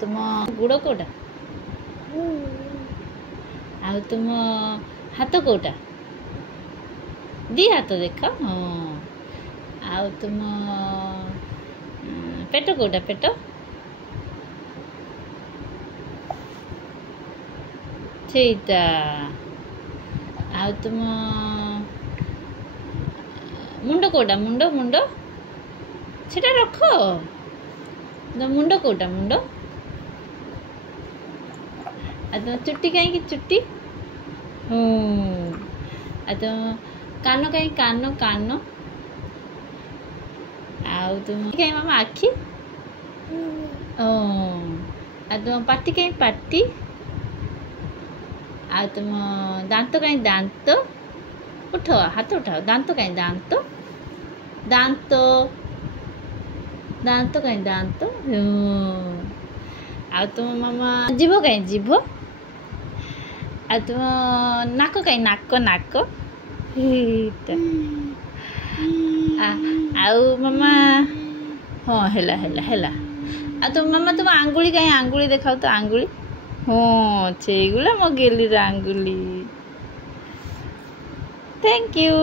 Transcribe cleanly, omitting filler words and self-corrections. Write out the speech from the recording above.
तुम गुड़ कोटा आउ तुम हाथ कोटा दी हाथ देख हाँ आउ तुम पेट कोटा पेट ସେଇଟା आउ तुम मुंड कोटा मुंड मुंड सेटा रख मुंड कोटा मुंड तुम चुट्टी कहीं चुट्टी तुम कान कहीं कान कान आउ तुम कहीं मामा आखि तुम पाटी कहीं पाटी आ तुम दांत कहीं दांत उठाओ हाथ उठाओ दांत कहीं दांत दांत दांत कहीं दांत आ तुम मामा जीभ कहीं जीभ आ तुम नाक कहीं नाक नाक आउ मामा हाँ हेला हेला हेला आ तुम मामा तुम आंगुली कहीं आंगुली देखाओ तो आंगुली हाँ सेगुला मो गेली आंगुली थैंक यू।